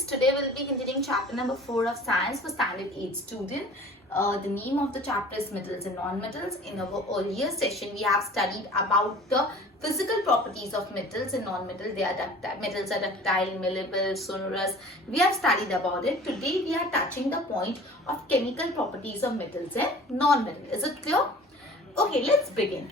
students, today we'll be continuing chapter number 4 of science for standard 8 student. The name of the chapter is metals and non-metals. In our earlier session, we have studied about the physical properties of metals and non-metals. They are ductile, metals are ductile, malleable, sonorous. We have studied about it. Today we are touching the point of chemical properties of metals and non-metals. Is it clear? Okay, let's begin.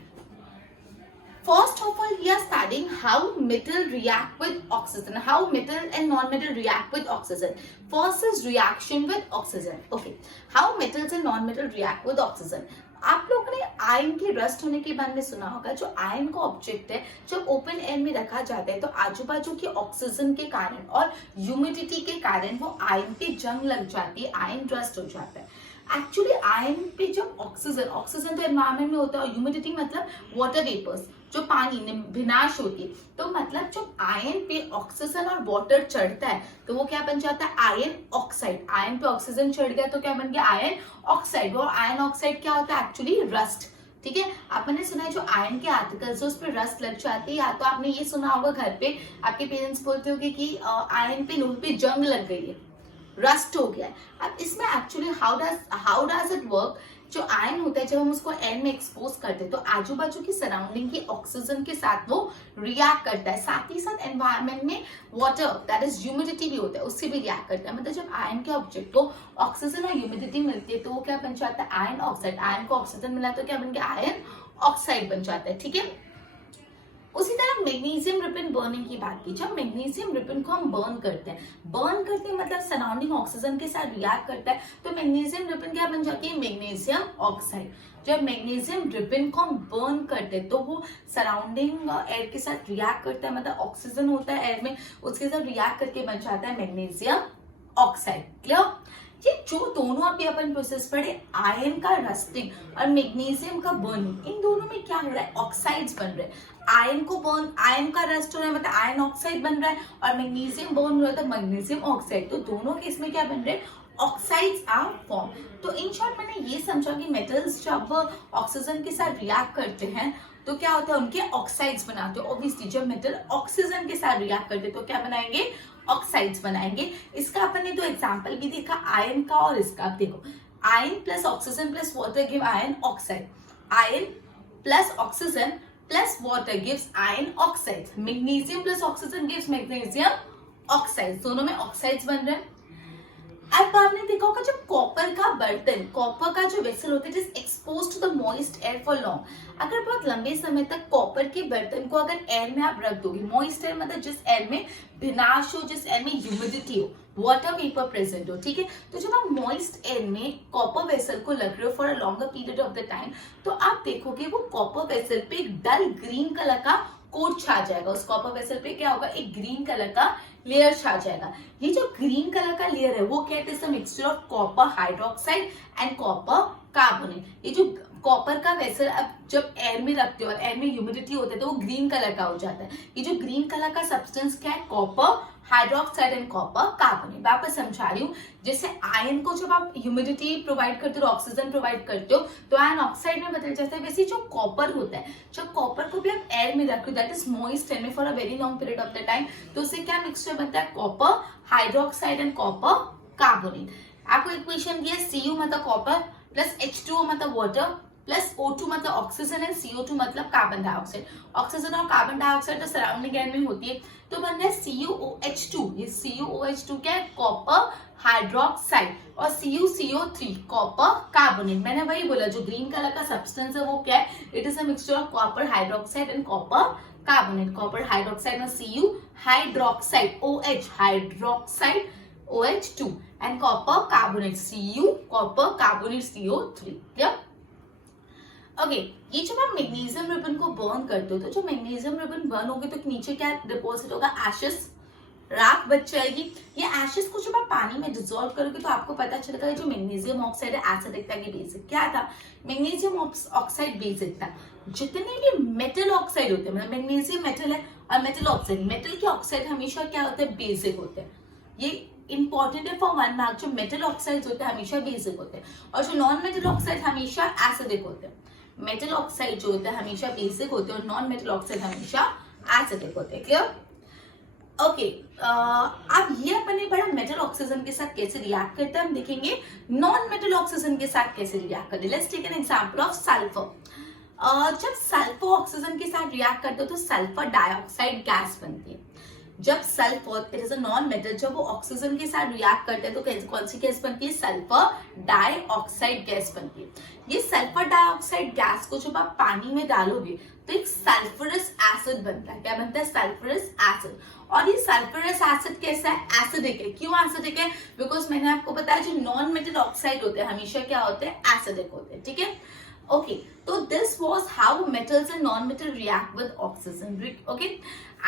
First of all, we are studying how metal react with oxygen. How metal and non-metal react with oxygen. First is reaction with oxygen. Okay, how metals and non-metal react with oxygen. आप लोगों ने ion के rust होने के बारे में सुना होगा. जो आयन का ऑब्जेक्ट है जब ओपन एयर में रखा जाता है तो आजू बाजू के ऑक्सीजन के कारण और ह्यूमिडिटी के कारण वो आयन पे जंग लग जाती है, आयन रस्ट हो जाता है. एक्चुअली आयन पे जब ऑक्सीजन तो एनवायरमेंट में होता है और ह्यूमिडिटी मतलब वाटर वेपर्स जो पानी विनाश होती है. तो मतलब जब आयन पे ऑक्सीजन और वाटर चढ़ता है तो वो क्या बन जाता है, आयन ऑक्साइड. आयन पे ऑक्सीजन चढ़ गया तो क्या बन गया, आयन ऑक्साइड. और आयन ऑक्साइड क्या होता है, एक्चुअली रस्ट. ठीक है, आपने सुना है जो आयन के आर्टिकल्स उस पर रस्ट लग जाती है. या तो आपने ये सुना होगा घर पे आपके पेरेंट्स बोलते होंगे कि आयन पे लोहे पे जंग लग गई है, रस्ट हो गया है. अब इसमें actually how does it work. जो आयन होता है जब हम उसको एयर में एक्सपोज करते हैं तो आजू बाजू की सराउंडिंग की ऑक्सीजन के साथ वो रिएक्ट करता है. साथ ही साथ एनवायरमेंट में वाटर दैट इज ह्यूमिडिटी भी होता है, उससे भी रिएक्ट करता है. मतलब जब आयन के ऑब्जेक्ट को ऑक्सीजन और ह्यूमिडिटी मिलती है तो वो क्या बन जाता है, आयन ऑक्साइड. आयन को ऑक्सीजन मिला तो क्या बन गया, आयन ऑक्साइड बन जाता है. ठीक है, उसी तरह मैग्नीशियम रिपन बर्निंग की बात की. जब मैग्नीशियम रिपन को हम बर्न करते हैं मतलब सराउंडिंग ऑक्सीजन के साथ रिएक्ट करता है तो मैग्नीशियम रिपन क्या बन जाती है, मैग्नीशियम ऑक्साइड. जब मैग्नीशियम रिपन को हम बर्न करते हैं तो वो सराउंडिंग एयर के साथ रिएक्ट करता है, मतलब ऑक्सीजन होता है एयर में, उसके साथ रिएक्ट करके बन जाता है मैग्नीशियम ऑक्साइड. क्लियर. ये जो दोनों अभी अपन प्रोसेस पढ़े, आयन का रस्टिंग और मैग्नीशियम का बर्निंग, इन दोनों में क्या हो रहा है, ऑक्साइड्स बन रहे हैं. आयन को बर्न, आयन का रस्ट हो रहा है मतलब आयन ऑक्साइड बन रहा है, और मैग्नीशियम बर्न हो रहा है तो मैग्नीशियम ऑक्साइड. तो दोनों केस में क्या बन रहे हैं, ऑक्साइड्स आर फॉर्म. तो इन शॉर्ट मैंने ये समझा कि मेटल्स जब ऑक्सीजन के साथ रिएक्ट करते हैं तो क्या होता है, उनके ऑक्साइड्स बनाते हैं. ऑब्वियसली जब मेटल ऑक्सीजन के साथ रिएक्ट करते हैं तो क्या बनाएंगे, ऑक्साइड्स बनाएंगे. इसका अपन ने तो एग्जांपल भी देखा आयन का और इसका. अब देखो, ion plus oxygen plus water give ion oxide. Ion plus oxygen plus water gives ion oxide. Magnesium plus oxygen gives magnesium oxide. दोनों में ऑक्साइड्स बन रहे हैं. अब आपने देखा होगा जब कॉपर का बर्तन, कॉपर का जो वेसल होता है, it is exposed to the moist air for long. अगर बहुत लंबे समय तक कॉपर के बर्तन को अगर एयर में आप रख दोगे, मॉइस्ट एयर मतलब जिस एयर में विनाश हो, जिस एयर में ह्यूमिडिटी हो, वाटर वेपर प्रेजेंट हो. ठीक है, तो जब आप मॉइस्ट एयर में कॉपर वेसल को लग रहे हो for a longer period of the time तो आप देखोगे वो कॉपर वेसल पे एक डल ग्रीन कलर का कोट छा जाएगा. उस कॉपर वेसल पे क्या होगा, एक ग्रीन कलर का लेयर छा जाएगा. ये जो ग्रीन कलर का लेयर है वो क्या है, mixture of copper hydroxide and copper carbonate. ये जो कॉपर का वेसल अब जब एयर में रखते हो और एयर में ह्यूमिडिटी होता है तो वो ग्रीन कलर का हो जाता है. ये जो ग्रीन कलर का सब्सटेंस क्या है, copper hydroxide and copper carbonate. वापस समझा रही हूँ, जैसे आयन को जब आप ह्यूमिडिटी प्रोवाइड करते हो, ऑक्सीजन प्रोवाइड करते हो तो आयन ऑक्साइड में बदल जाता है. वैसे जो कॉपर होता है, जब कॉपर को भी आप एयर में रखते हो दैट इज मॉइस्ट एयर में for a very long period of the time तो उससे क्या मिक्सचर बनता है, copper hydroxide and copper carbonate. आपको इक्वेशन दिया Cu मतलब कॉपर प्लस H2O मतलब वाटर प्लस O2 मतलब ऑक्सीजन एंड CO2 मतलब कार्बन डाइऑक्साइड. ऑक्सीजन और कार्बन डाइऑक्साइड तो सराउंडिंग एयर में होती है तो बन रहा है CuOH2. ये CuOH2 क्या है, कॉपर हाइड्रोक्साइड, और CuCO3 कॉपर कार्बोनेट. मैंने वही बोला जो ग्रीन कलर का सब्सटेंस है वो क्या है, it is a mixture of copper hydroxide and copper carbonate. Copper hydroxide में Cu hydroxide OH hydroxide OH2 and copper carbonate Cu copper carbonate CO3. Clear. Okay, ये जब आप मैग्नीशियम रिबन को बर्न करते हो तो जो मैग्नीशियम रिबन बर्न होगी तो नीचे क्या डिपॉजिट होगा, एशेस, राख बच जाएगी. ये एशेस को जब आप पानी में डिसॉल्व करोगे तो आपको पता चलेगा जो मैग्नीशियम ऑक्साइड है एसिडिक था कि बेसिक. क्या था, मैग्नीशियम ऑक्साइड बेसिक था. जितने भी मेटल ऑक्साइड होते हैं, मतलब मैग्नीशियम मेटल है और मेटल ऑक्साइड, मेटल के ऑक्साइड हमेशा क्या होते हैं, बेसिक होते हैं. ये इंपॉर्टेंट है फॉर 1 मार्क. जो मेटल ऑक्साइड होते हैं हमेशा बेसिक होते हैं और जो नॉन मेटल ऑक्साइड हमेशा एसिडिक होते हैं. मेटल ऑक्साइड जो होता है हमेशा बेसिक होते हैं और नॉन मेटल ऑक्साइड हमेशा एसिडिक होते हैं. क्लियर. ओके, अब ये अपन ने पढ़ा ऑक्सीजन के साथ कैसे रिएक्ट करता है, हम देखेंगे नॉन मेटल ऑक्सीजन के साथ कैसे रिएक्ट करते हैं। Let's take an example of sulphur. जब सल्फर ऑक्सीजन के साथ रिएक्ट करते हो तो सल्फर डाइऑक्साइड गैस बनती है। जब sulphur, it is a non metal, जब वो ऑक्सीजन के साथ रिएक्ट करते हैं तो कौन सी गैस बनती है, सल्फर डाइऑक्साइड गैस बनती है। ये सल्फर डाइऑक्साइड गैस को जब आप पानी में डालोगे तो एक सल्फरस एसिड बनता है। क्या बनता है, सल्फरस एसिड। और ये सल्फरस एसिड कैसा है, एसिडिक है। क्यों एसिडिक है, बिकॉज मैंने आपको बताया जो नॉन मेटल ऑक्साइड होते हैं हमेशा क्या होते हैं, एसिडिक होते हैं। ठीक है, okay, so this was how metals and non-metal react with oxygen. Okay,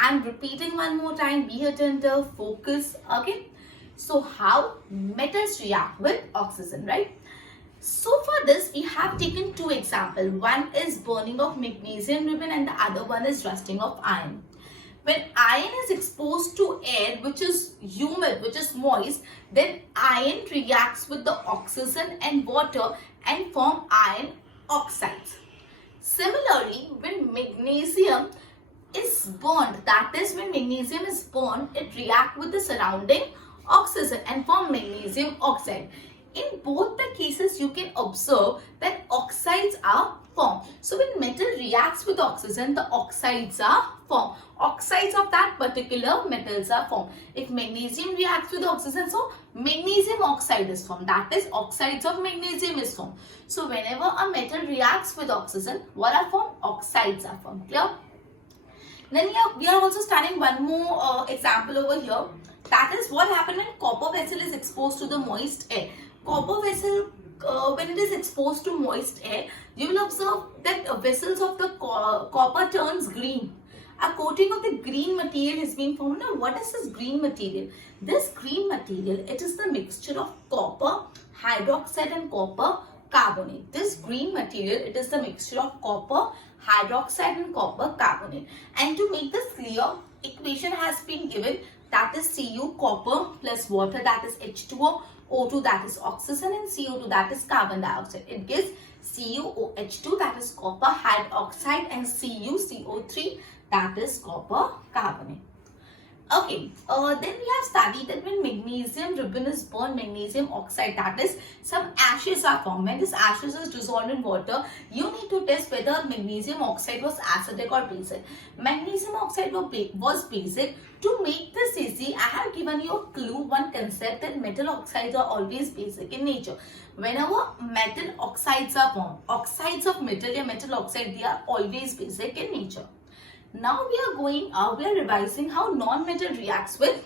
I'm repeating one more time, be attentive, focus. Okay, so how metals react with oxygen, right? So for this we have taken two examples. One is burning of magnesium ribbon and the other one is rusting of iron. When iron is exposed to air which is humid, which is moist, then iron reacts with the oxygen and water and form iron oxides. Similarly, when magnesium is burned, that is when magnesium is burned, it reacts with the surrounding oxygen and form magnesium oxide. In both the cases, you can observe that oxides are formed. So when metal reacts with oxygen, the oxides are formed. Oxides of that particular metals are formed. If magnesium reacts with oxygen, so magnesium oxide is formed. That is, oxides of magnesium is formed. So whenever a metal reacts with oxygen, what are formed? Oxides are formed. Clear? Then we are also studying one more example over here. That is what happens when copper vessel is exposed to the moist air. Copper vessel, when it is exposed to moist air, you will observe that vessels of the copper turns green. A coating of the green material is being formed. Now, what is this green material? This green material, it is the mixture of copper hydroxide and copper carbonate. This green material, it is the mixture of copper hydroxide and copper carbonate. And to make this clear, equation has been given, that is Cu, copper plus water, that is H2O, O2 that is oxygen, and CO2 that is carbon dioxide. It gives CuOH2 that is copper hydroxide and CuCO3 that is copper carbonate. Okay, then we have studied that when magnesium ribbon is burned, magnesium oxide, that is some ashes are formed. When this ashes is dissolved in water, you need to test whether magnesium oxide was acidic or basic. Magnesium oxide was basic. To make this easy, I have given you a clue, one concept, that metal oxides are always basic in nature. Whenever metal oxides are formed, oxides of metal or metal oxide, they are always basic in nature. Now we are revising how non-metal reacts with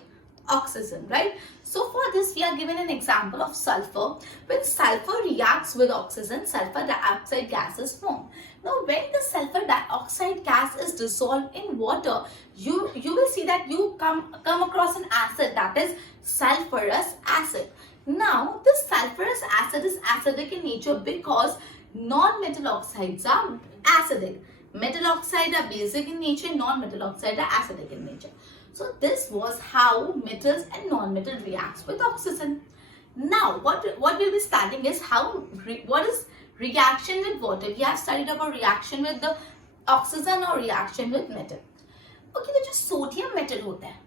oxygen, right? So for this we are given an example of sulfur. When sulfur reacts with oxygen, sulfur dioxide gas is formed. Now when the sulfur dioxide gas is dissolved in water, you will see that you come across an acid, that is sulfurous acid. Now this sulfurous acid is acidic in nature because non-metal oxides are acidic. Metal oxide are basic in nature, non-metal oxide are acidic in nature. So this was how metals and non-metal reacts with oxygen. Now what we'll be studying is what is reaction with water. We have studied about reaction with the oxygen or reaction with metal. Okay, तो जो sodium metal होता है,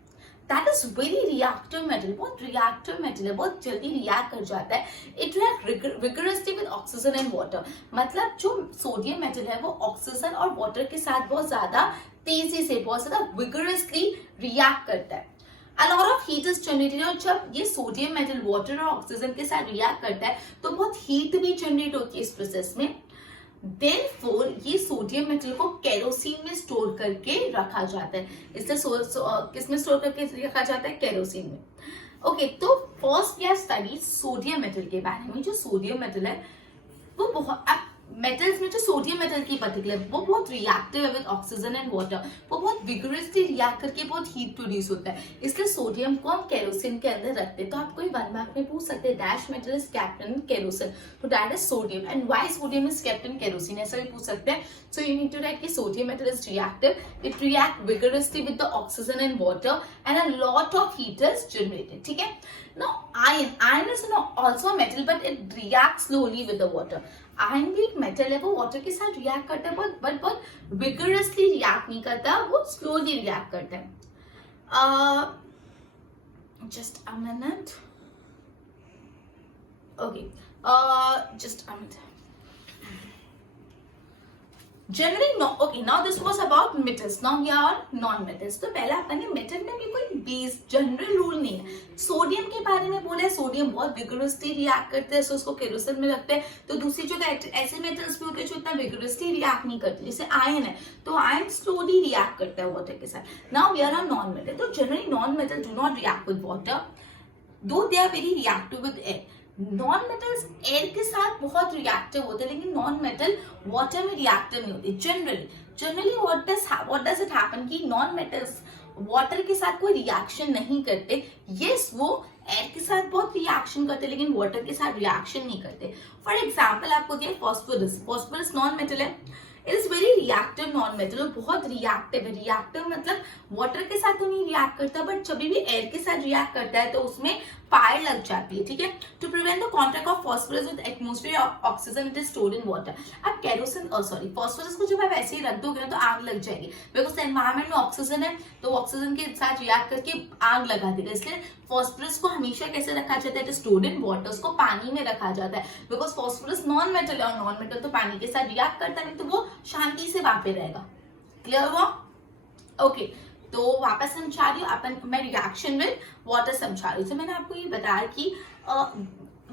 that is very reactive metal, बहुत reactive metal है, बहुत जल्दी react कर जाता है. It reacts vigorously with oxygen and water. मतलब जो सोडियम मेटल है वो ऑक्सीजन और वाटर के साथ बहुत ज्यादा तेजी से, बहुत ज्यादा vigorously react करता है. A lot of heat is generated, और जब ये सोडियम मेटल वाटर और ऑक्सीजन के साथ रिएक्ट करता है तो बहुत हीट भी जनरेट होती है इस प्रोसेस में. Therefore, ये सोडियम मेटल को केरोसिन में स्टोर करके रखा जाता है. इसलिए किसमें स्टोर करके रखा जाता है, केरोसिन में. ओके, तो first we have studied sodium metal के बारे में. जो सोडियम मेटल है वो बहुत, मेटल्स में जो सोडियम मेटल की पर्टिकुलर वो बहुत रिएक्टिव है विद ऑक्सीजन एंड वाटर. वो बहुत विगरसली रिएक्ट करके बहुत हीट प्रोड्यूस होता है. इसलिए सोडियम को हम केरोसिन के अंदर रखते हैं. तो आपको 1 मार्क में पूछ सकते हैं, dash metal is kept in kerosene, तो that is sodium. And why sodium is kept in kerosene, ऐसा भी पूछ सकते हैं. So you need to write कि sodium metal is reactive, it react vigorously with the oxygen and water and a lot of heat is generated. ठीक है. Now iron is also a metal but it reacts slowly with the water. Iron भी एक metal है, वो water के साथ react करता है बट बहुत विगरसली रिएक्ट नहीं करता, वो स्लोली रिएक्ट करता है. Just a minute. Okay. Just a minute. Generally no. Okay, now this was about metals. Now we are on non-metals. तो पहले अपन ने मेटल में भी कोई बेस जनरल रूल नहीं है. सोडियम के बारे में बोला है, सोडियम बहुत विगरसली रिएक्ट करते हैं, सो उसको केरोसिन में रखते हैं. तो दूसरी जगह ऐसे मेटल्स भी होते हैं जो इतना विगरसली रिएक्ट नहीं करते, जैसे आयरन है, तो आयरन स्लोली रिएक्ट करता है वाटर के साथ. Now we are on non metal. तो generally non metal do not react with water, though they are very reactive with air. Non metals air के साथ बहुत रिएक्टिव होते हैं, लेकिन नॉन मेटल वाटर में रिएक्टिव नहीं होते. Generally what does it happen कि नॉन मेटल्स वाटर के साथ कोई रिएक्शन नहीं करते. यस, वो एयर के साथ बहुत रिएक्शन करते, लेकिन वाटर के साथ रिएक्शन नहीं करते. फॉर एग्जाम्पल आपको दिया फॉस्फोरस. फॉस्फोरस नॉन मेटल है. It is very reactive non metal, बहुत रिएक्टिव है. रिएक्टिव मतलब वाटर के साथ तो नहीं रिएक्ट करता, बट जब भी एयर के साथ रिएक्ट करता है तो उसमें फायर लग जाती है. ठीक है. To prevent the contact of phosphorus with atmosphere oxygen it is stored in water. अब केरोसिन फॉस्फोरस को जब आप ऐसे ही रख दोगे ना तो आग लग जाएगी, बिकॉज एनवायरमेंट में ऑक्सीजन है, तो ऑक्सीजन के साथ रिएक्ट करके आग लगा देगा. इसलिए फॉस्फोरस को हमेशा कैसे रखा जाता है, it is stored in water. उसको पानी में रखा जाता है, बिकॉज फॉस्फोरस नॉन मेटल है, और नॉन मेटल तो पानी के साथ रिएक्ट करता नहीं, तो वो शांति से वहां पे रहेगा. क्लियर हुआ? ओके. तो वापस समझा रही हूँ, अपन मैं रिएक्शन विद वाटर समझा रही हूँ. तो मैंने आपको ये बताया कि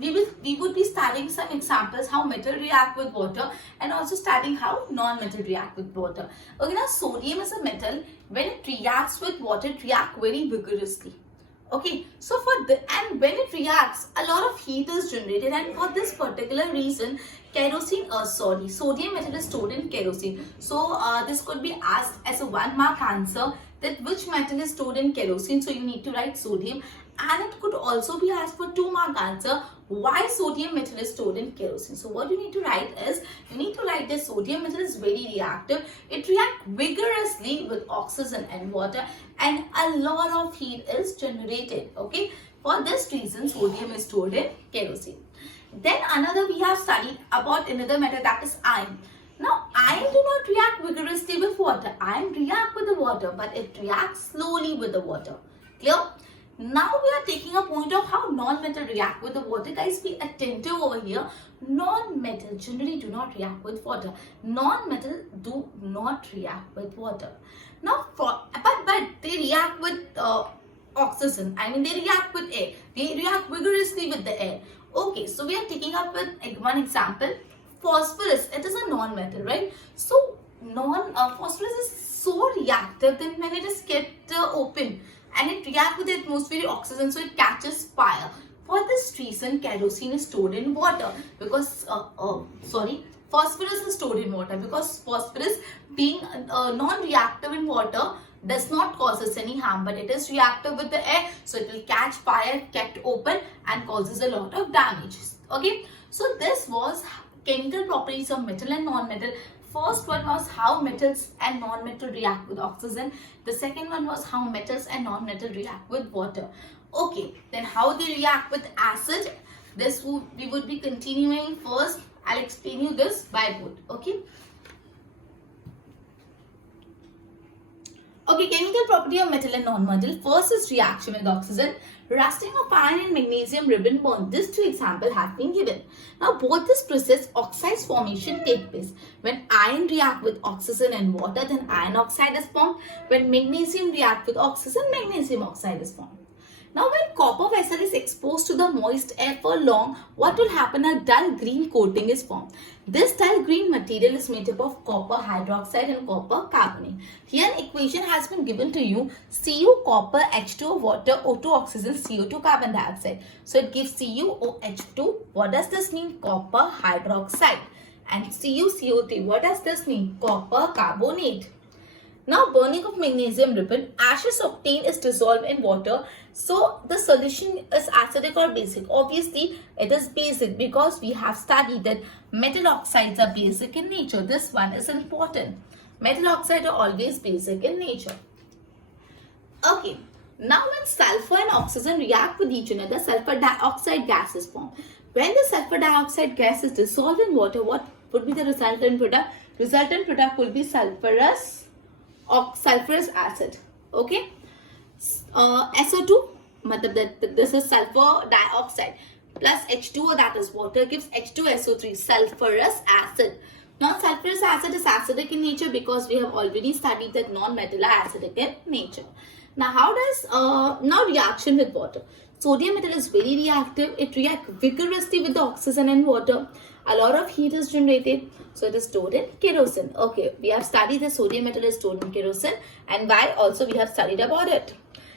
we would be studying some examples how metal react with water, and also studying how non-metal react with water. Okay, now sodium is a metal. When it reacts with water, it reacts very vigorously. Okay, so and when it reacts, a lot of heat is generated, and for this particular reason, sodium metal is stored in kerosene. So this could be asked as a 1 mark answer, that which metal is stored in kerosene. So you need to write sodium, and it could also be asked for 2 mark answer, why sodium metal is stored in kerosene. So what you need to write is, you need to write that sodium metal is very reactive. It reacts vigorously with oxygen and water, and a lot of heat is generated. Okay, for this reason sodium is stored in kerosene. Then another we have studied about another metal, that is iron. Now iron do not react vigorously with water. Iron react with the water, but it reacts slowly with the water. Clear? Now we are taking a point of how non-metal react with the water. Guys, be attentive over here. Non-metal generally do not react with water. Non-metal do not react with water. Now, but they react with oxygen. I mean, they react with air. They react vigorously with the air. Okay, so we are taking up with one example. Phosphorus. It is a non-metal, right? So, phosphorus is so reactive that when it is kept open, and it reacts with the atmospheric oxygen, so it catches fire. For this reason, kerosene is stored in water, because phosphorus is stored in water, because phosphorus being non-reactive in water does not cause us any harm, but it is reactive with the air, so it will catch fire, kept open, and causes a lot of damage. Okay, so this was chemical properties of metal and non-metal. First one was how metals and non-metal react with oxygen. The second one was how metals and non-metal react with water. Okay, then how they react with acid. We would be continuing first. I'll explain you this by both. Okay. Okay, chemical property of metal and non-metal. First is reaction with oxygen. Rusting of iron and magnesium ribbon bond. These two examples have been given. Now, both this process, oxides formation take place. When iron react with oxygen and water, then iron oxide is formed. When magnesium react with oxygen, magnesium oxide is formed. Now, when copper vessel is exposed to the moist air for long, what will happen? A dull green coating is formed. This dull green material is made up of copper hydroxide and copper carbonate. Here an equation has been given to you. Cu copper, H2O water, O2 oxygen, CO2 carbon dioxide. So it gives CuOH2. What does this mean? Copper hydroxide. And CuCO3. What does this mean? Copper carbonate. Now burning of magnesium ribbon, ashes obtained is dissolved in water. So the solution is acidic or basic. Obviously it is basic because we have studied that metal oxides are basic in nature. This one is important. Metal oxides are always basic in nature. Okay. Now when sulfur and oxygen react with each other, sulfur dioxide gas is formed. When the sulfur dioxide gas is dissolved in water, what would be the resultant product? Resultant product will be sulfurous acid. Okay. SO2, this is sulfur dioxide. plus H2O, that is water, gives H2SO3, sulfurous acid. Now sulfurous acid is acidic in nature because we have already studied that non-metal are acidic in nature. Now how does now reaction with water? Sodium metal is very reactive. It reacts vigorously with the oxygen and water. A lot of heat is generated, so it is stored in kerosene. Okay, we have studied that sodium metal is stored in kerosene, and why also we have studied about it.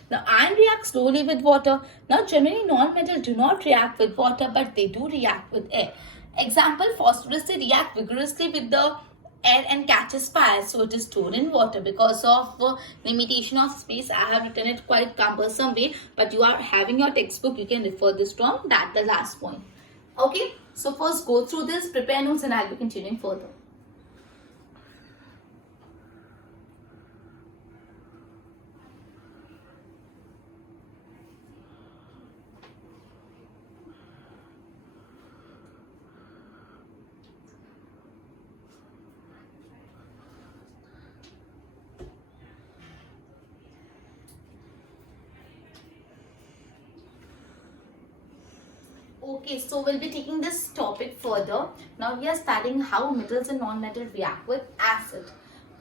Now iron reacts slowly with water. Now generally non-metal do not react with water, but they do react with air. Example, phosphorus, they react vigorously with the air and catches fire, so it is stored in water. Because of limitation of space, I have written it quite cumbersome way, but you are having your textbook, you can refer this from that, the last point. Okay, so first go through this, prepare notes, and I'll be continuing further. Okay, so we'll be taking this topic further. Now we are studying how metals and non-metal react with acid.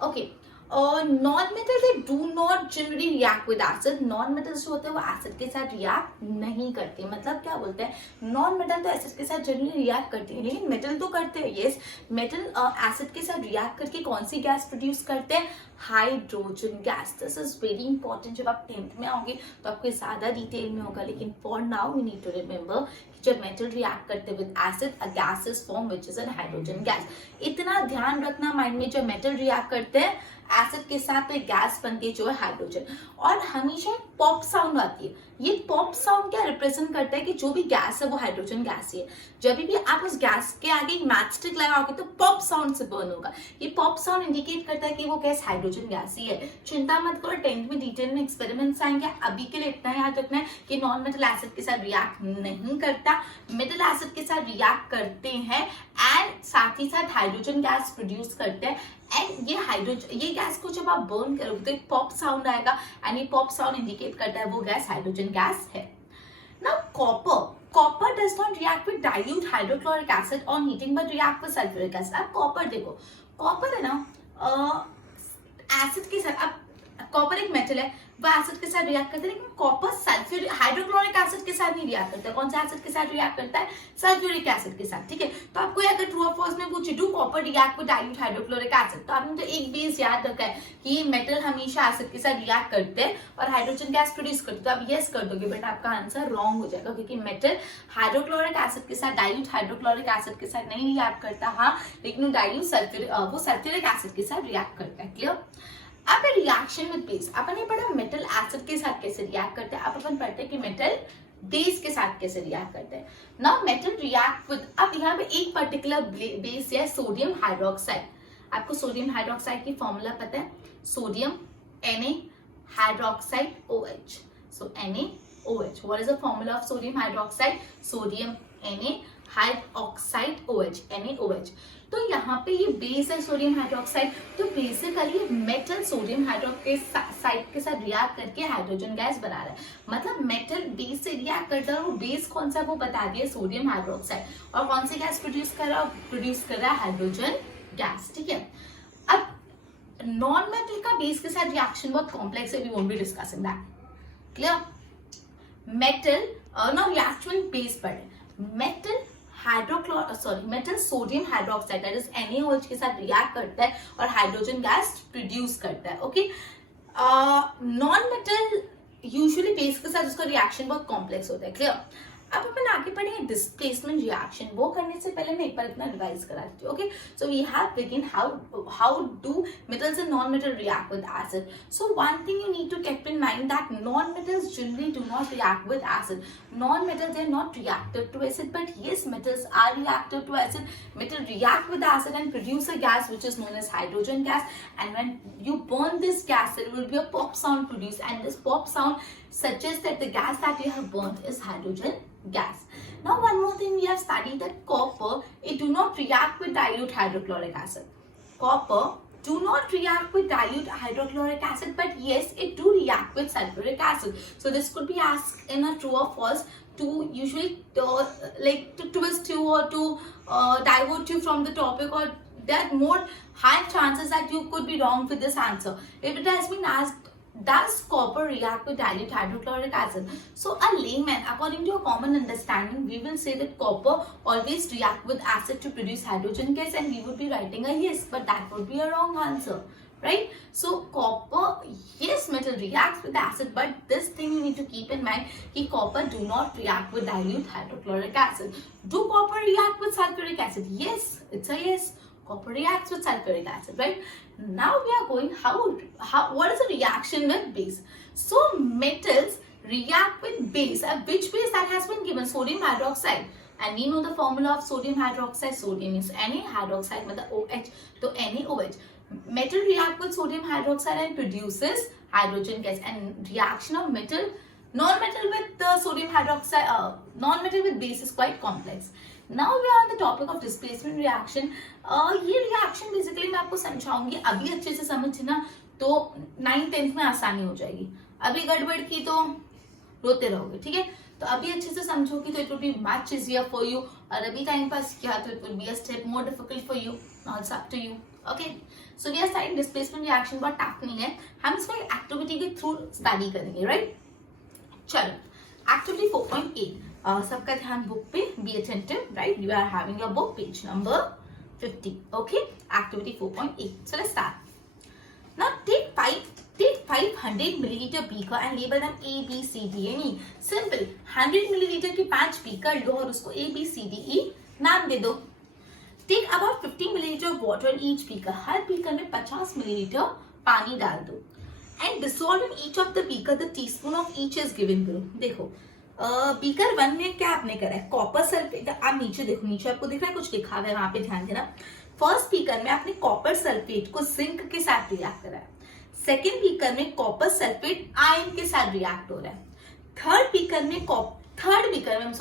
Okay, non-metal they do not generally react with acid. Non-metals जो होते हैं वो acid के साथ react नहीं करते. मतलब क्या बोलते हैं? Non-metal तो acid के साथ generally react करती है, लेकिन metal तो करते हैं. Yes, metal acid के साथ react करके कौन सी gas produce करते हैं? Hydrogen gas. This is very important. जब आप 10th में आओगे तो आपको ज्यादा डिटेल में होगा, लेकिन for now you need to remember कि जब मेटल रिएक्ट करते with acid, a gas is form which is an hydrogen gas. इतना ध्यान रखना माइंड में, जब मेटल रिएक्ट करते हैं एसिड के साथ तो एक गैस बनती है जो है हाइड्रोजन, और हमेशा एक पॉप साउंड आती है. ये पॉप साउंड क्या रिप्रेजेंट करता है कि जो भी गैस है वो हाइड्रोजन गैस ही है. जब भी आप उस गैस के आगे एक मैच स्टिक लगाओगे तो पॉप साउंड से बर्न होगा. ये पॉप साउंड इंडिकेट करता है कि वो गैस हाइड्रोजन गैस ही है. चिंता मत करो, 10th में डिटेल में एक्सपेरिमेंट्स आएंगे. अभी के लिए इतना याद रखना है कि नॉन मेटल एसिड के साथ रिएक्ट नहीं करता, मेटल एसिड के साथ रिएक्ट करते हैं, एंड साथ ही साथ हाइड्रोजन गैस प्रोड्यूस करते हैं. एंड ये गैस को जब आप बर्न करोगे तो एक पॉप साउंड आएगा, एंड ये पॉप साउंड इंडिकेट करता है वो गैस हाइड्रोजन गैस है. Now copper does not react with dilute hydrochloric acid on heating but react with sulphuric acid. अब कॉपर देखो, कॉपर है ना एसिड के साथ, अब कॉपर एक मेटल है, वो एसिड के साथ रिएक्ट करता है, लेकिन कॉपर सल्फ्यूरिक हाइड्रोक्लोरिक एसिड के साथ नहीं रिएक्ट करता है. कौन सा एसिड के साथ रिएक्ट करता है? सल्फ्यूरिक एसिड के साथ. ठीक है, तो आपको अगर ट्रू और फॉल्स में पूछे do copper react with dilute hydrochloric acid, तो आपने तो एक बेस याद रखा है कि मेटल हमेशा एसिड के साथ रिएक्ट करते हैं और हाइड्रोजन गैस प्रोड्यूस करते हैं. तो आप यस कर दोगे, बट आपका आंसर रॉन्ग हो जाएगा, क्योंकि मेटल हाइड्रोक्लोरिक एसिड के साथ, डाइल्यूट हाइड्रोक्लोरिक एसिड के साथ नहीं रिएक्ट करता. हाँ, लेकिन वो सल्फ्यूरिक एसिड के साथ रिएक्ट करता है. क्लियर? अब रिएक्शन विद बेस, अपन ने पढ़ा मेटल एसिड के साथ कैसे रिएक्ट करते हैं. अब अपन पढ़ते हैं कि मेटल बेस के साथ कैसे रिएक्ट करते हैं. नाउ मेटल रिएक्ट विद, अब यहाँ पे एक पर्टिकुलर बेस है सोडियम हाइड्रोक्साइड. आपको सोडियम हाइड्रोक्साइड की फॉर्मूला पता है? Sodium Na hydroxide OH. So NaOH. What is the formula of sodium hydroxide? Sodium Na hydroxide OH, NaOH. तो यहाँ पे ये बेस है सोडियम हाइड्रोक्साइड. तो बेसिकली मेटल सोडियम हाइड्रोक्साइड के साथ रिएक्ट करके हाइड्रोजन गैस बना रहा है. मतलब मेटल बेस से रिएक्ट करता है, और बेस कौन सा वो बता दिया, सोडियम हाइड्रोक्साइड. और कौन सी गैस प्रोड्यूस कर रहा है? Hydrogen gas. ठीक है, अब नॉन मेटल का बेस के साथ रिएक्शन बहुत कॉम्प्लेक्स है, we won't be discussing that. Clear? Metal now reaction base पर metal metal sodium hydroxide that is NaOH के साथ रिएक्ट करता है और हाइड्रोजन गैस प्रोड्यूस करता है. Okay, non metal usually base के साथ उसका रिएक्शन बहुत कॉम्प्लेक्स होता है. क्लियर? अब अपन आगे बढ़ेंगे डिस्प्लेसमेंट रिएक्शन. वो करने से पहले मैं एक बार इतना रिवाइज करा देती हूँ. Okay, so we have begin how do metals and non-metal react with acid. So one thing you need to keep in mind that non-metals generally do not react with acid. Non-metals, they are not reactive to acid, but yes, metals are reactive to acid. Metal react with acid and produce a gas which is known as hydrogen gas, and when you burn this gas there will be a pop sound produced, and this pop sound suggests that the gas that you have burnt is hydrogen gas. Now one more thing, we have studied that copper, it do not react with dilute hydrochloric acid. Copper do not react with dilute hydrochloric acid, but yes, it do react with sulfuric acid. So this could be asked in a true or false to usually like to twist you or to divert you from the topic, or there are more high chances that you could be wrong with this answer. If it has been asked, does copper react with dilute hydrochloric acid? So a layman, according to a common understanding, we will say that copper always react with acid to produce hydrogen gas, and we would be writing a yes, but that would be a wrong answer, right? So copper, yes, metal reacts with acid, but this thing you need to keep in mind, that copper do not react with dilute hydrochloric acid. Do copper react with sulfuric acid? Yes, it's a yes. Copper reacts with sulfuric acid, right? Now we are going what is a reaction with base? So metals react with base. Which base that has been given? Sodium hydroxide. And we know the formula of sodium hydroxide. Sodium is Na, hydroxide with the OH. So NaOH. Metal react with sodium hydroxide and produces hydrogen gas. And reaction of metal, non-metal with the sodium hydroxide, non-metal with base is quite complex. Now we are on the topic of displacement reaction. ये reaction basically मैं आपको समझाऊंगी. अभी अच्छे से समझना तो 9th 10th में आसानी हो जाएगी. अभी गड़बड़ की तो रोते रहोगे, ठीक है? तो अभी अच्छे से समझोगी तो it would be much easier for you. और अभी टाइम पास किया तो it would be a step more difficult for you. Now it's up to you. Okay. So we are studying displacement reaction. बहुत टफ नहीं है. हम इसको एक एक्टिविटी के थ्रू स्टडी करेंगे, right? चलो. Activity 4.8. सबका ध्यान बुक पे, be attentive, right? You are having your book, page number 50. Okay, activity 4.8. So let's start. Now take 500 milliliter beaker and label them A, B, C, D, and E. Simple. 100 milliliter के 5 beaker लो और उसको A, B, C, D, E नाम दे दो. Take about 50 milliliter of water in each beaker. Her beaker में 50 milliliter पानी डाल दो. And dissolve in each of the beaker the teaspoon of each is given below. देखो. Beaker 1 में क्या आपने करा है? Copper sulphate. आप नीचे देखो, नीचे आपको दिख रहा है कुछ लिखा हुआ है, वहां पे ध्यान देना. फर्स्ट बीकर में आपने कॉपर सल्फेट को जिंक के साथ रिएक्ट करा है. सेकेंड बीकर में कॉपर सल्फेट आयन के साथ रिएक्ट हो रहा है. थर्ड बीकर में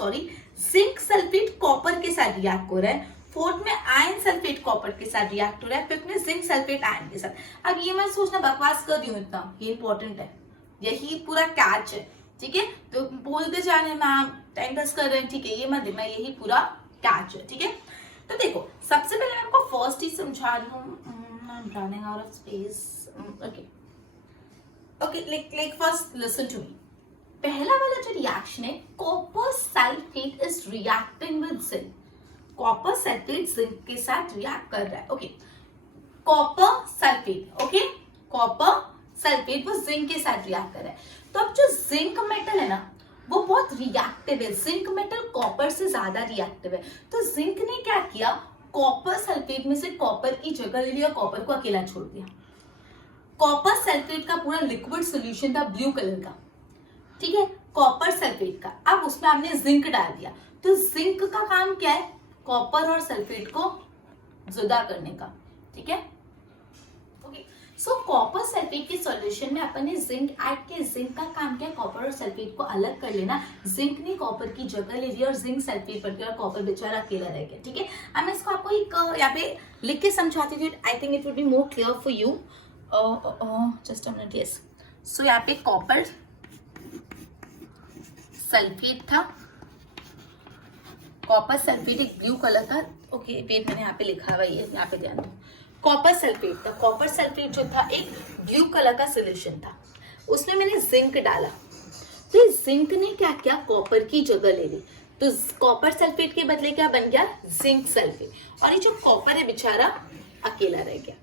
जिंक सल्फेट कॉपर के साथ रिएक्ट हो रहा है. फोर्थ में आयन सल्फेट कॉपर के साथ रिएक्ट हो रहा है. फिफ्थ में जिंक सल्फेट आयन के साथ. अब ये मैं सोचना बकवास कर रही हूँ इतना, ये इंपॉर्टेंट है, यही पूरा कैच है, ठीक है? तो बोलते जाने मैम टाइम पास कर रहे हैं, ठीक है? ये मत देखना, यही पूरा कैच है, ठीक है? तो देखो, सबसे पहले मैं आपको फर्स्ट ही समझा रही हूँ. Running out of space. Okay, like first listen to me. पहला वाला जो रिएक्शन है, copper sulphate is reacting with zinc. Copper sulphate zinc के साथ रिएक्ट कर रहा है. Okay, copper sulphate, okay, copper sulphate वो जिंक के साथ रिएक्ट कर रहा है. तो अब जो जिंक मेटल है ना, वो बहुत रिएक्टिव है. जिंक मेटल कॉपर से ज्यादा रिएक्टिव है. तो जिंक ने क्या किया? कॉपर सल्फेट में से कॉपर की जगह ले लिया, कॉपर को अकेला छोड़ दिया. कॉपर सल्फेट का पूरा लिक्विड सोल्यूशन था ब्लू कलर का, ठीक है? कॉपर सल्फेट का. अब उसमें आपने जिंक डाल दिया. तो जिंक का काम क्या है? कॉपर और सल्फेट को जुदा करने का, ठीक है? सो कॉपर सल्फेट के सॉल्यूशन में अपन ने जिंक ऐड किया. जिंक का काम क्या है? कॉपर और सल्फेट को अलग कर लेना. जिंक ने कॉपर की जगह ले लिया और जिंक सल्फेट बन गया और कॉपर बेचारा अकेला रह गया, ठीक है? अब मैं इसको आपको एक यहाँ पे लिख के समझाती थी. I think it would be more clear for you. Just a minute. Yes, so यहाँ पे कॉपर सल्फेट था. कॉपर सल्फेट एक ब्लू कलर था. ओके, वेट, मैंने यहाँ पे लिखा हुआ है, यहाँ पे ध्यान दो. कॉपर सल्फेट था. कॉपर सल्फेट जो था एक ब्लू कलर का सोल्यूशन था. उसमें मैंने जिंक डाला. तो जिंक ने क्या किया? कॉपर की जगह ले ली. तो कॉपर सल्फेट के बदले क्या बन गया? Zinc sulphate. और ये जो कॉपर है बेचारा अकेला रह गया.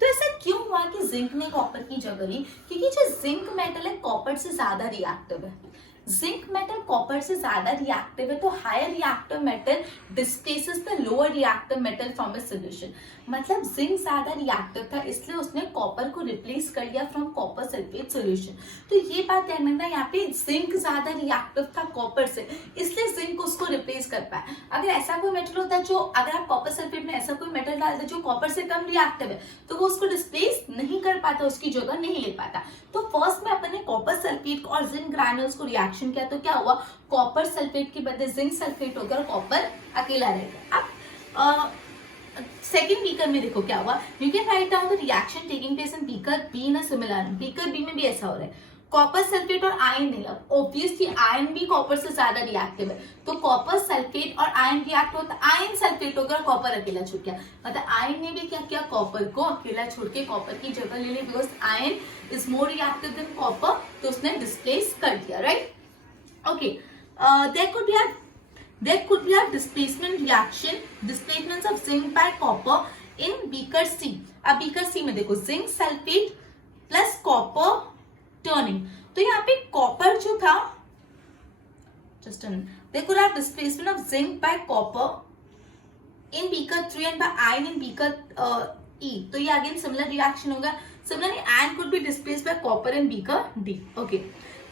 तो ऐसा क्यों हुआ कि जिंक ने कॉपर की जगह ली? क्योंकि जो जिंक मेटल है कॉपर से ज्यादा रिएक्टिव है. जिंक मेटल कॉपर से ज्यादा रिएक्टिव है, तो higher reactive metal displaces the lower reactive metal from its solution. मतलब जिंक ज्यादा रिएक्टिव था, इसलिए उसने कॉपर को रिप्लेस कर लिया फ्रॉम कॉपर सल्फेट सॉल्यूशन. तो ये बात ध्यान रखना, यहाँ पे जिंक ज्यादा रिएक्टिव था कॉपर से, इसलिए जिंक उसको रिप्लेस कर पाया. अगर ऐसा कोई मेटल होता जो, अगर आप कॉपर सल्फेट में ऐसा कोई मेटल डालते जो कॉपर से कम रिएक्टिव है, तो वो उसको डिस्प्लेस नहीं कर पाता, उसकी जगह नहीं ले पाता. तो फर्स्ट में अपन ने कॉपर सल्फेट और जिंक ग्रैन्युल्स को रिएक्शन किया, तो क्या हुआ? कॉपर सल्फेट के बदले जिंक सल्फेट हो गया और कॉपर अकेला रह गया. अब सेकेंड बीकर में देखो क्या हुआ, you can write down the reaction taking place in beaker B in a similar, beaker B में भी ऐसा हो रहा है, कॉपर सल्फेट और आयन नहीं, ऑब्वियसली आयन भी कॉपर से ज्यादा रिएक्टिव है, तो कॉपर सल्फेट और आयन रिएक्ट होता, आयन सल्फेट होकर कॉपर अकेला छूट गया, मतलब आयन ने भी क्या किया, कॉपर को अकेला छोड़ के कॉपर की जगह ले ली, because iron is more reactive than copper, तो उसने डिस्प्लेस कर दिया, right. Okay, there could be a displacement reaction, displacements of zinc by copper in beaker C. अब beaker C में देखो zinc sulfate plus copper turning, तो यहाँ पे कॉपर जो था, just a minute, there could have displacement of zinc by copper in beaker 3 and by iron in beaker E, तो ये अगेन सिमिलर रिएक्शन होगा, similarly iron could be displaced by copper in beaker D. Okay,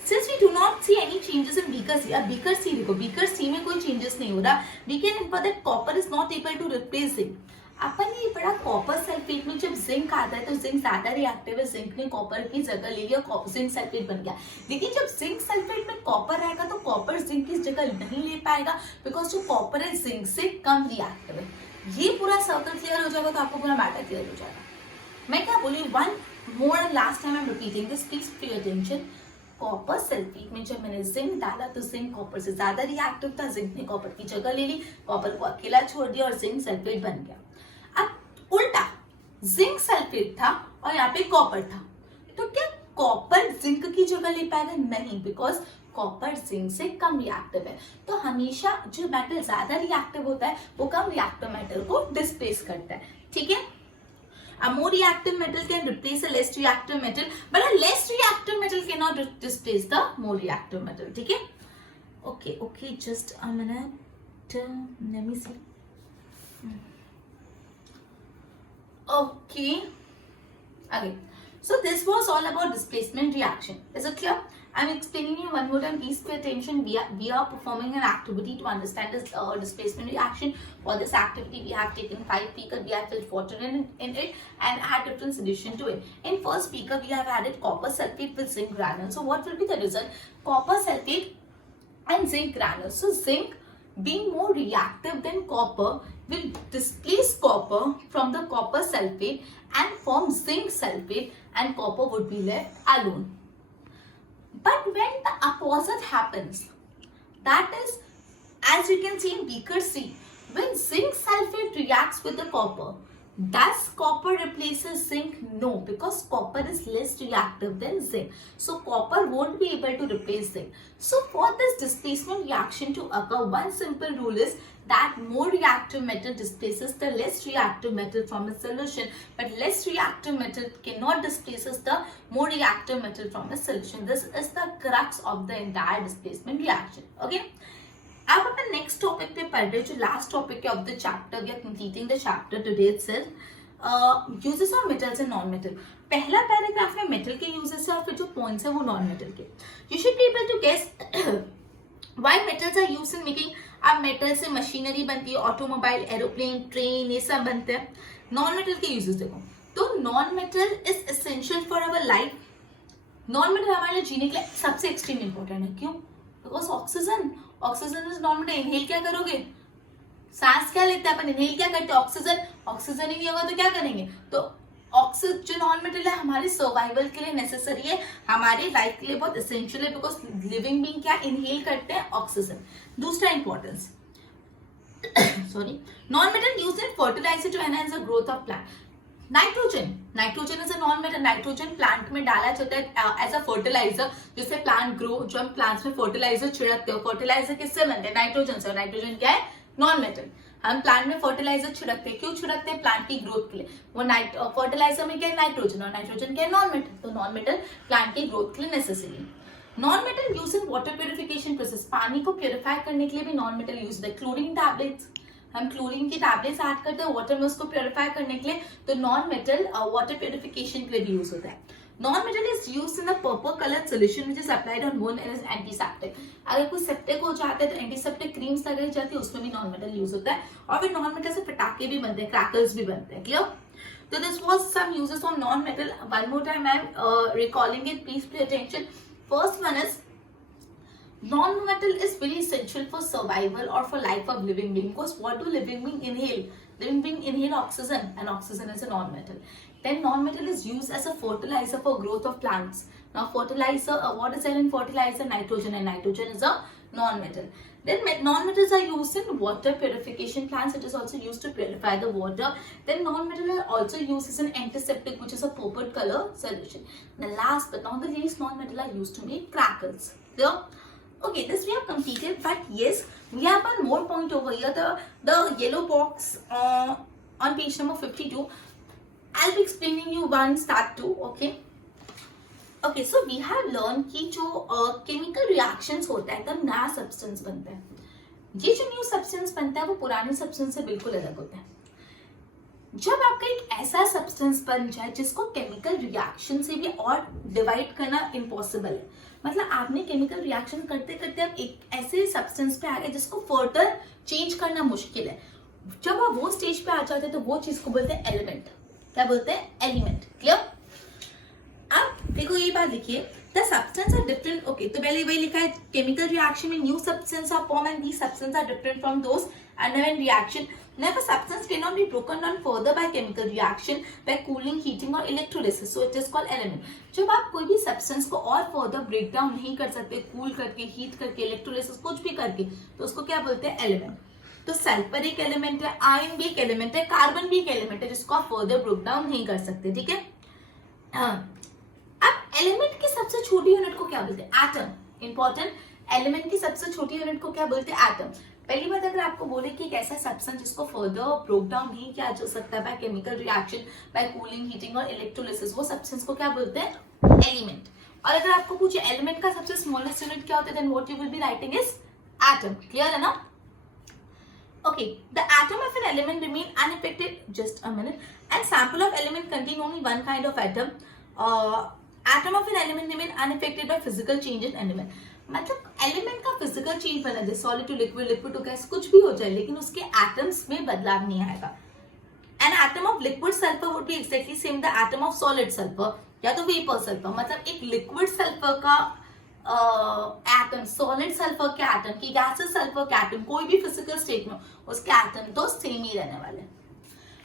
since we do not see any changes in beaker C, अब beaker C देखो, beaker C में कोई changes नहीं हो रहा, we can infer that copper is not able to replace zinc. अपन ने पढ़ा copper sulphate में जब जिंक आता है तो जिंक ज्यादा रिएक्टिव है, जिंक ने कॉपर की जगह ले लिया, जिंक सल्फेट बन गया, लेकिन जब जिंक सल्फेट में कॉपर रहेगा तो कॉपर जिंक की जगह नहीं ले पाएगा, बिकॉज जो कॉपर है जिंक से कम रिएक्टिव है। ये पूरा सर्कल क्लियर हो जाएगा तो आपको पूरा मैटर क्लियर हो जाएगा। मैं क्या बोली, one more and last time I am repeating this, please pay attention. Copper sulphate में जब मैंने जिंक डाला तो जिंक कॉपर से ज्यादा रिएक्टिव था, जिंक ने कॉपर की जगह ले ली, कॉपर को अकेला छोड़ दिया और जिंक सल्फेट बन गया। अब उल्टा जिंक सल्फेट था और यहाँ पे कॉपर था, तो क्या कॉपर जिंक की जगह ले पाएगा? नहीं, बिकॉज कॉपर जिंक से कम रिएक्टिव है। तो हमेशा जो मेटल ज्यादा रिएक्टिव होता है वो कम रिएक्टिव मेटल को डिस्प्लेस करता है, ठीक है। A more reactive metal can replace a less reactive metal, but a less reactive metal cannot displace the more reactive metal. ठीक है? Okay, just a minute. Let me see. Okay. So this was all about displacement reaction. Is it clear? I'm explaining you one more time. Please pay attention. We are performing an activity to understand this displacement reaction. For this activity, we have taken 5 beaker. We have filled water in it and add different solution to it. In first beaker, we have added copper sulfate with zinc granules. So what will be the result? Copper sulfate and zinc granules. So zinc, being more reactive than copper, will displace copper from the copper sulfate and form zinc sulfate, and copper would be left alone. But when the opposite happens, that is, as you can see in beaker C, when zinc sulfate reacts with the copper, does copper replaces zinc? No, because copper is less reactive than zinc. So copper won't be able to replace zinc. So for this displacement reaction to occur, one simple rule is that more reactive metal displaces the less reactive metal from a solution, but less reactive metal cannot displaces the more reactive metal from a solution. This is the crux of the entire displacement reaction. Okay. अब अपन next topic पे पढ़ रहे हैं, जो last topic है of the chapter. We are completing the chapter today itself. Uses of metals and non metal. पहला paragraph में metal के यूजेस है और फिर जो पॉइंट्स है वो नॉन मेटल के। You should be able to guess why metals are used in making. अब मेटल से मशीनरी बनती है, ऑटोमोबाइल, एरोप्लेन, ट्रेन, ये सब बनते हैं। नॉन मेटल के यूजेस देखो, तो non metal is essential for our life. Non metal हमारे लिए जीने के लिए सबसे एक्सट्रीम इंपॉर्टेंट है। क्यों? Because oxygen is non metal. Inhale क्या करोगे? सांस क्या लेते हैं अपन? इनहेल क्या करते हैं? ऑक्सीजन ही नहीं होगा तो क्या करेंगे? तो ऑक्सीजन जो नॉन मेटल है हमारे सर्वाइवल के लिए नेसेसरी है, हमारे लाइफ के लिए बहुत एसेंशियल है, बिकॉज लिविंग बीइंग क्या इनहेल करते हैं? ऑक्सीजन। दूसरा importance, sorry, non metal used in fertiliser to enhance the growth of plant. Nitrogen is a non metal. Nitrogen plant में डाला जाता है एज अ फर्टिलाइजर, जिससे प्लांट ग्रो। जो हम प्लांट्स में फर्टिलाइजर छिड़कते हो, फर्टिलाइजर किससे बनते हैं? नाइट्रोजन से। नाइट्रोजन क्या है? Non metal. हम प्लांट में फर्टिलाइजर छिड़कते हैं, क्यों छिड़कते हैं? प्लांट की ग्रोथ के लिए। वो फर्टिलाइजर में क्या है? नाइट्रोजन, और नाइट्रोजन क्या है? Non metal. तो नॉन मेटल प्लांट की ग्रोथ के लिए necessary. Non metal use in water purification process. पानी को प्यूरिफाई करने के लिए भी नॉन मेटल यूज है। क्लोरीन टैबलेट्स, हम क्लोरीन की टैबलेट्स ऐड करते हैं वाटर में उसको प्यूरिफाई करने के लिए, तो नॉन मेटल वाटर प्यूरिफिकेशन के लिए भी यूज होता है। Non metal is used in a purple coloured solution which is applied on wound and is antiseptic. अगर कोई सेप्टिक हो जाता है तो एंटीसेप्टिक क्रीम्स लगाई जाती है, उसमें भी नॉन मेटल यूज होता है। और फिर नॉन मेटल से पटाखे भी बनते हैं, क्रैकर्स भी बनते हैं। क्लियर? तो this was some uses of non metal. One more time I am recalling it, please pay attention. First one is Non-metal is very essential for survival or for life of living being, because what do living being inhale? Living being inhale oxygen, and oxygen is a non-metal. Then non-metal is used as a fertilizer for growth of plants. Now fertilizer, what is there in fertilizer? Nitrogen, and nitrogen is a non-metal. Then non-metals are used in water purification plants. It is also used to purify the water. Then non-metal are also used as an antiseptic, which is a purple color solution. The last but not the least, non-metal are used to make crackers. Clear? Okay, this we have completed, but yes, we have one more point over here. The yellow box on page number 52. I'll be explaining you one start to. Okay, so we have learned कि जो chemical reactions होता है तब नया substance बनता है. ये जो new substance बनता है वो पुराने substance से बिल्कुल अलग होता है. जब आपका एक ऐसा substance बन जाए जिसको chemical reaction से भी और divide करना impossible है, मतलब आपने chemical reaction करते करते आप एक ऐसे substance पे आ गए जिसको further change करना मुश्किल है. जब आप वो stage पे आ जाते हैं तो वो चीज को बोलते हैं element. क्या बोलते हैं? एलिमेंट. क्लियर? अब देखो ये बात लिखिए, the substance are different. Okay, तो पहले वही लिखा है, केमिकल रिएक्शन में new substance are form and these substance are different from those underwent reaction. Never substance cannot be broken down further by chemical reaction, by cooling, heating or electrolysis. So it is called element. जब आप कोई भी substance को और further break down नहीं कर सकते, cool करके, heat करके, electrolysis कुछ भी करके, तो उसको क्या बोलते हैं? एलिमेंट. तो सल्फर एक एलिमेंट है, आयरन भी एक एलिमेंट है, कार्बन भी एक एलिमेंट है जिसको आप फर्दर ब्रेक डाउन नहीं कर सकते. ठीक है? अब एलिमेंट की सबसे छोटी यूनिट को क्या बोलते हैं? एटम. इंपॉर्टेंट. एलिमेंट की सबसे छोटी यूनिट को क्या बोलते हैं? एटम. पहली बात, अगर आपको बोले कि एक ऐसा सब्सटेंस जिसको फर्दर ब्रेक डाउन नहीं किया जा सकता by chemical reaction, by cooling, heating और इलेक्ट्रोलिसिस, वो सब्सटेंस को क्या बोलते हैं? एलिमेंट. और अगर आपको पूछे एलिमेंट का सबसे स्मॉलेस्ट यूनिट क्या होता है, then what you will be writing is atom. Clear है ना? Okay, the atom of an element remain unaffected. Just a minute. And sample of element contain only one kind of atom. Atom of an element remain unaffected by physical change in element. मतलब element का physical change बना जाए, solid to liquid, liquid to gas, कुछ भी हो जाए, लेकिन उसके एटम्स में बदलाव नहीं आएगा. An atom of liquid sulfur would be exactly same the atom of solid sulfur या तो वेपर सल्फर. मतलब एक लिक्विड सल्फर का एटम, सॉलिड सल्फर के एटम की, गैसेस सल्फर के एटम, कोई भी फिजिकल स्टेट में उसके एटम तो सेम ही रहने वाले.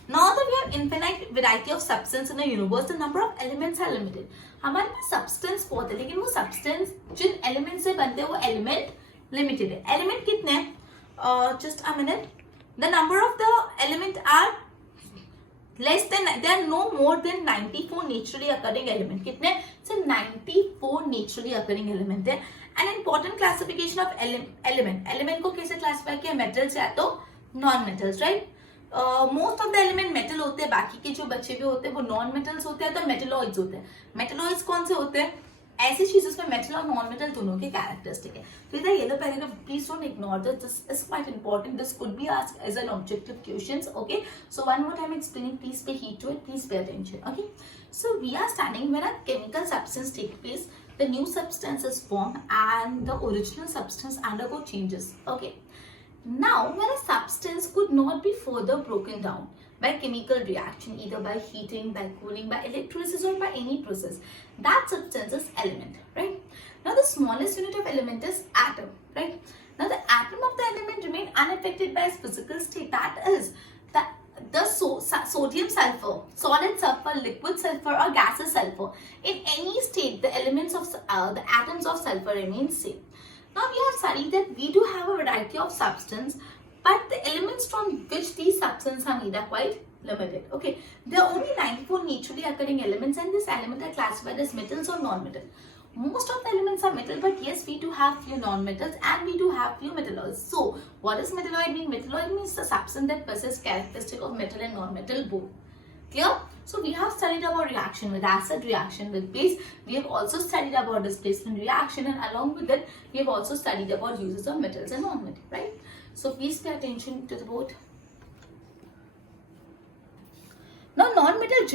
Now that we have infinite variety of substance in the universe, the number of elements are limited. हमारे पास substance बहुत है, लेकिन वो substance जिन element से बनते हैं वो element limited है. element कितने हैं? Just a minute. The number of the element are less than, there are no more than 94 naturally occurring element. कितने? सिर्फ 94 naturally occurring element है. An important classification of element. element को कैसे classify किया? metals या तो non metals, right? Most of the element metal होते हैं, बाकी के जो बच्चे भी होते हैं वो नॉन मेटल्स होते हैं, तो मेटलॉइड्स होते हैं. मेटलॉइड्स कौन से होते हैं? ऐसी चीजें उसमें मेटल और नॉन मेटल दोनों के कैरेक्टरिस्टिक है. तो इधर yellow paragraph, please don't ignore this, this is quite important. This could be asked as an objective questions. Okay, so one more time explaining, please pay heed to it, please pay attention. Okay, so we are studying when a chemical substance take place, the new substance is formed and the original substance undergo changes. Okay, now when a substance could not be further broken down by chemical reaction, either by heating, by cooling, by electrolysis or by any process, that substance is element, right? Now the smallest unit of element is atom, right? Now the atom of the element remain unaffected by its physical state, that is the sodium sulfur, solid sulfur, liquid sulfur or gaseous sulfur. In any state, the elements of the atoms of sulfur remain same. Now we have studied that we do have a variety of substance, but the elements from which these substances are made are quite limited. Okay, there are only 94 naturally occurring elements, and these elements are classified as metals or non-metal. Most of the elements are metal, but yes, we do have few non-metals and we do have few metalloids. So, what does metalloid mean? Metalloid means the substance that possesses characteristic of metal and non-metal both. Clear? So, we have studied about reaction with acid, reaction with base. We have also studied about displacement reaction, and along with that, we have also studied about uses of metals and non-metal, right? So, please pay attention to the board. Now, non-metal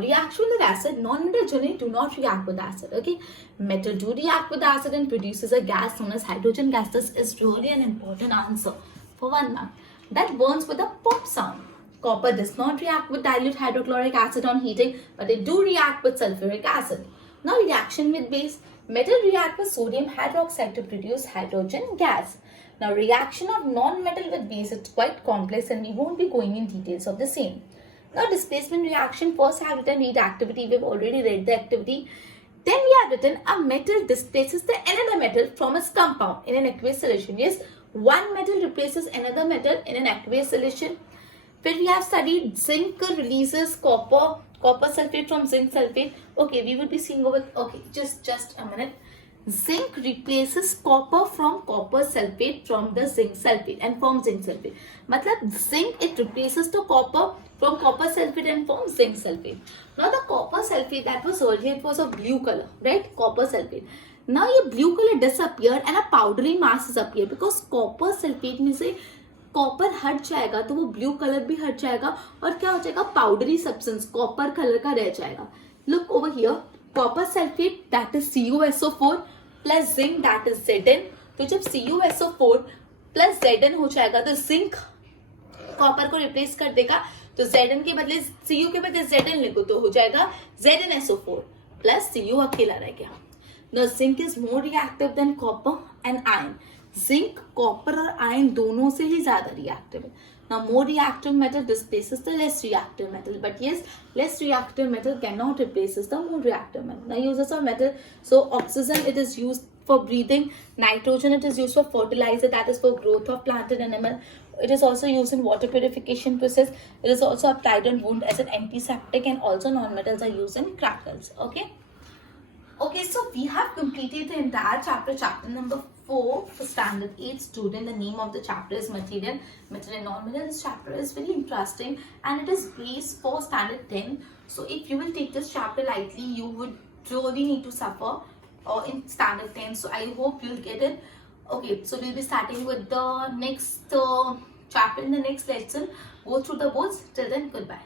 reaction with acid, non-metal generally do not react with acid. Okay, metal do react with acid and produces a gas known as hydrogen gas. This is really an important answer for 1 mark. That burns with a pop sound. Copper does not react with dilute hydrochloric acid on heating, but they do react with sulfuric acid. Now, reaction with base. Metal react with sodium hydroxide to produce hydrogen gas. Now, reaction of non-metal with base is quite complex and we won't be going in details of the same. Now, displacement reaction, first I have written read activity. We've already read the activity. Then we have written a metal displaces the another metal from its compound in an aqueous solution. Yes, one metal replaces another metal in an aqueous solution. Then we have studied zinc releases copper sulfate from zinc sulfate. Okay, we will be seeing over. Okay, just a minute. Zinc replaces copper from copper sulfate from the zinc sulfate and forms zinc sulfate. मतलब zinc it replaces the copper from copper sulfate and forms zinc sulfate. Now the copper sulfate that was earlier, it was of blue color, right? Copper sulfate. Now ये blue color disappeared and a powdery mass is appeared because copper sulfate में से copper हट जाएगा तो वो blue colour भी हट जाएगा और क्या हो जाएगा, पाउडरी सब्सटेंस कॉपर कलर का रह जाएगा. Look over here, copper sulphate that is CuSO4 plus zinc that is Zn. तो जब CuSO4 प्लस Zn हो जाएगा तो जिंक कॉपर को रिप्लेस कर देगा, तो Zn के बदले Cu के बदले Zn लिखो तो हो जाएगा ZnSO4 प्लस Cu अकेला रह गया. Now zinc is more reactive than copper and iron. Zinc copper और आयन दोनों से ही ज्यादा रिएक्टिव है. Now more reactive metal displaces the less reactive metal, but yes, less reactive metal cannot replaces the more reactive metal. Now uses of metal, so oxygen it is used for breathing, nitrogen it is used for fertilizer, that is for growth of plant and animal. It is also used in water purification process. It is also applied on wound as an antiseptic, and also non-metals are used in crackers. Okay, so we have completed the entire chapter number 4 for standard 8 student. The name of the chapter is Material and Non-Metal. This chapter is very interesting and it is based for standard 10. So if you will take this chapter lightly, you would really need to suffer in standard 10. So I hope you'll get it. Okay, so we'll be starting with the next chapter in the next lesson. Go through the boards. Till then, goodbye.